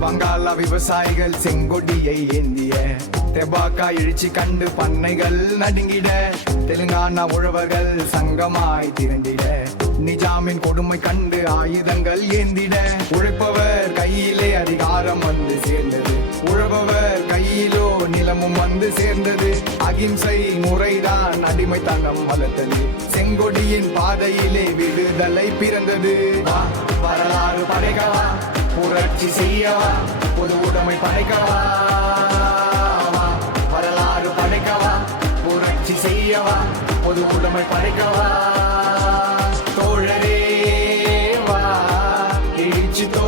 வங்காள விவசாயிகள் செங்கொடியை ஏந்திய தெபாக்கா எழுச்சி கண்டு பண்ணைகள் நடுங்கிட. தெலுங்கானா உழவர்கள் சங்கமாய் திரண்டிட. நிஜாமின் கொடுமை கண்டு ஆயுதங்கள் ஏந்திட. உழைப்பவர் கையிலே அதிகாரம் வந்து நிலமும் வந்து சேர்ந்தது. அகிம்சை முறைதான் அடிமைத்தனம் வளர்த்தது. செங்கொடியின் பாதையிலே விடுதலை பிறந்தது. வரலாறு படைக்கவா? புரட்சி செய்யவா? பொது உடைமை படைக்கவா? வரலாறு படைக்கவா? புரட்சி செய்யவா? பொது உடைமை படைக்கவா? தோழரே வா எழுச்சி தோ